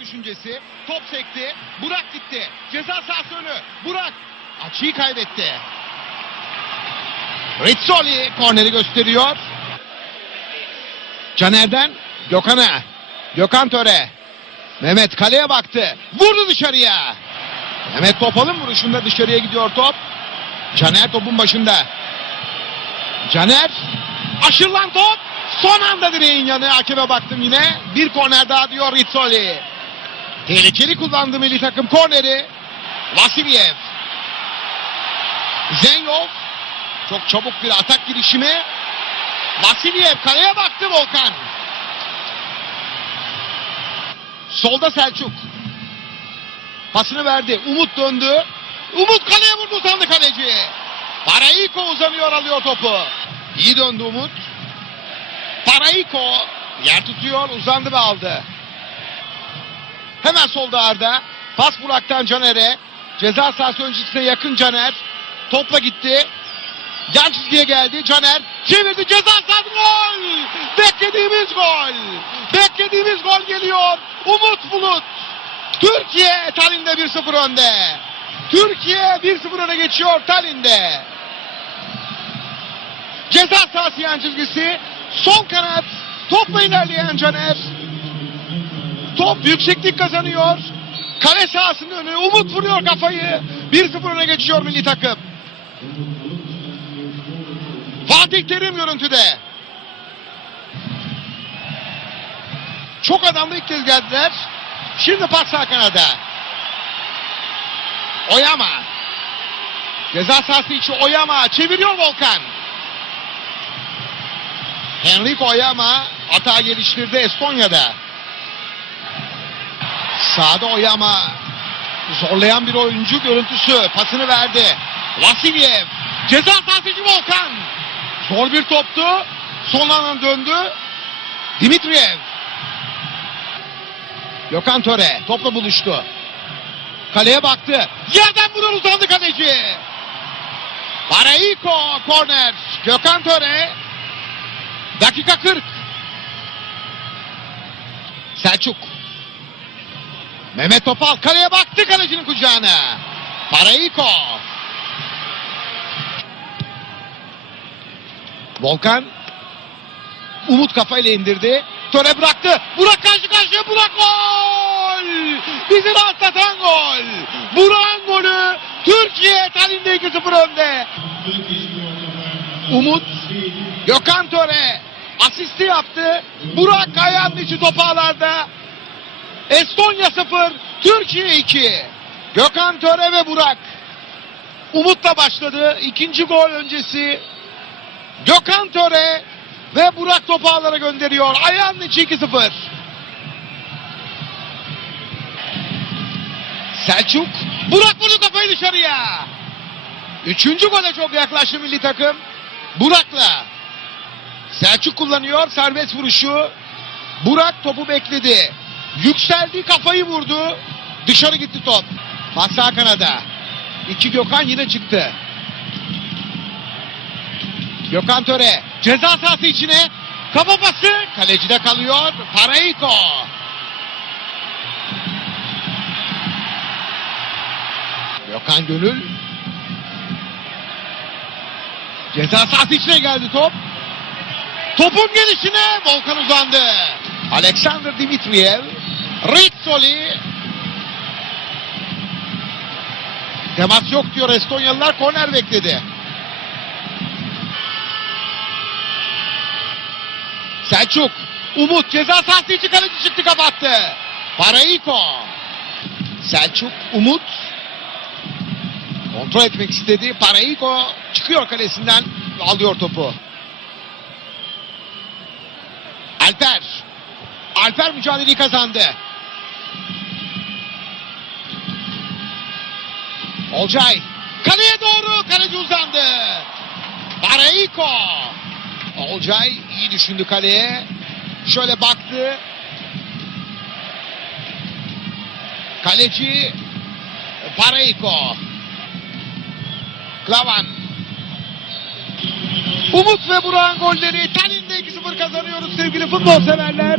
düşüncesi. Top sekti. Burak gitti. Ceza sahası önü. Burak açıyı kaybetti. Rizzoli korneri gösteriyor. Caner'den Gökhan'a. Gökhan Töre. Mehmet kaleye baktı. Vurdu dışarıya. Mehmet Topal'ın vuruşunda dışarıya gidiyor top. Caner topun başında. Caner aşırılan top. Son anda direğin yanı. Hakeme baktım yine. Bir korner daha diyor Rizzoli. Tehlikeli kullandı milli takım korneri. Vasilyev. Zenyov. Çok çabuk bir atak girişimi. Vasilyev kaleye baktı Volkan. Solda Selçuk. Pasını verdi. Umut döndü. Umut kaleye vurdu sandı kaleci. Paraiko uzanıyor alıyor topu. İyi döndü Umut. Paraiko yer tutuyor uzandı ve aldı. Hemen solda Arda. Pas Burak'tan Caner'e. Ceza sahası öncesine yakın Caner. Topla gitti. Yan çizgiye geldi. Caner çevirdi ceza sahası gol. Beklediğimiz gol. Beklediğimiz gol geliyor. Umut Bulut. Türkiye Tallinn'de 1-0 önde. Türkiye 1-0 öne geçiyor Tallinn'de. Ceza sahası yan çizgisi. Sol kanat. Topla ilerleyen Caner. Top yükseklik kazanıyor. Kale sahasının önü. Umut vuruyor kafayı. 1-0 öne geçiyor milli takım. Fatih Terim görüntüde. Çok adamlı ilk kez geldiler. Şimdi pas sağ kanada. Oyama. Ceza sahası içi Oyama. Çeviriyor Volkan. Henrik Oyama hata geliştirdi Estonya'da. Sağda Oyama zorlayan bir oyuncu görüntüsü. Pasını verdi. Vasilyev. Ceza sahası Volkan. Zor bir toptu. Son anda döndü. Dimitriyev. Gökhan Töre topla buluştu. Kaleye baktı. Yerden vuran uzandı kaleci. Paraiko korner. Gökhan Töre. Dakika 40. Selçuk. Mehmet Topal kaleye baktı kalecinin kucağına. Paraiko. Volkan. Umut kafayla indirdi. Töre bıraktı. Burak karşı karşıya. Burak gol! Bizi rahatlatan gol. Burak'ın golü. Türkiye Tallinn'de 2-0 önde. Umut. Gökhan Töre. Asisti yaptı. Burak ayağının içi topağlarda. Estonya 0. Türkiye 2. Gökhan Töre ve Burak. Umut'la başladı. İkinci gol öncesi. Gökhan Töre ve Burak topu ağlara gönderiyor. Ayağının içi 2-0. Selçuk. Burak vurdu kafayı dışarıya. Üçüncü gole çok yaklaştı milli takım. Burak'la. Selçuk kullanıyor serbest vuruşu. Burak topu bekledi. Yükseldi kafayı vurdu. Dışarı gitti top. Pas sağ kanada. İki Gökhan yine çıktı. Gökhan Töre ceza sahası içine kafa pası kalecide kalıyor Paraiko. Gökhan Gönül ceza sahası içine geldi top. Topun gelişine Volkan uzandı. Alexander Dimitriyev Rizzoli Temas yok diyor Estonyalılar korner bekledi. Selçuk. Umut ceza sahası içi kaleci çıktı kapattı. Paraiko. Selçuk. Umut. Kontrol etmek istedi. Paraiko çıkıyor kalesinden alıyor topu. Alper. Alper mücadeleyi kazandı. Olcay. Kaleye doğru kaleci uzandı. Paraiko. Olcay iyi düşündü kaleye. Şöyle baktı. Kaleci Paraiko. Klavan. Umut ve Burak'ın golleri Tallinn'de 2-0 kazanıyoruz sevgili futbol severler.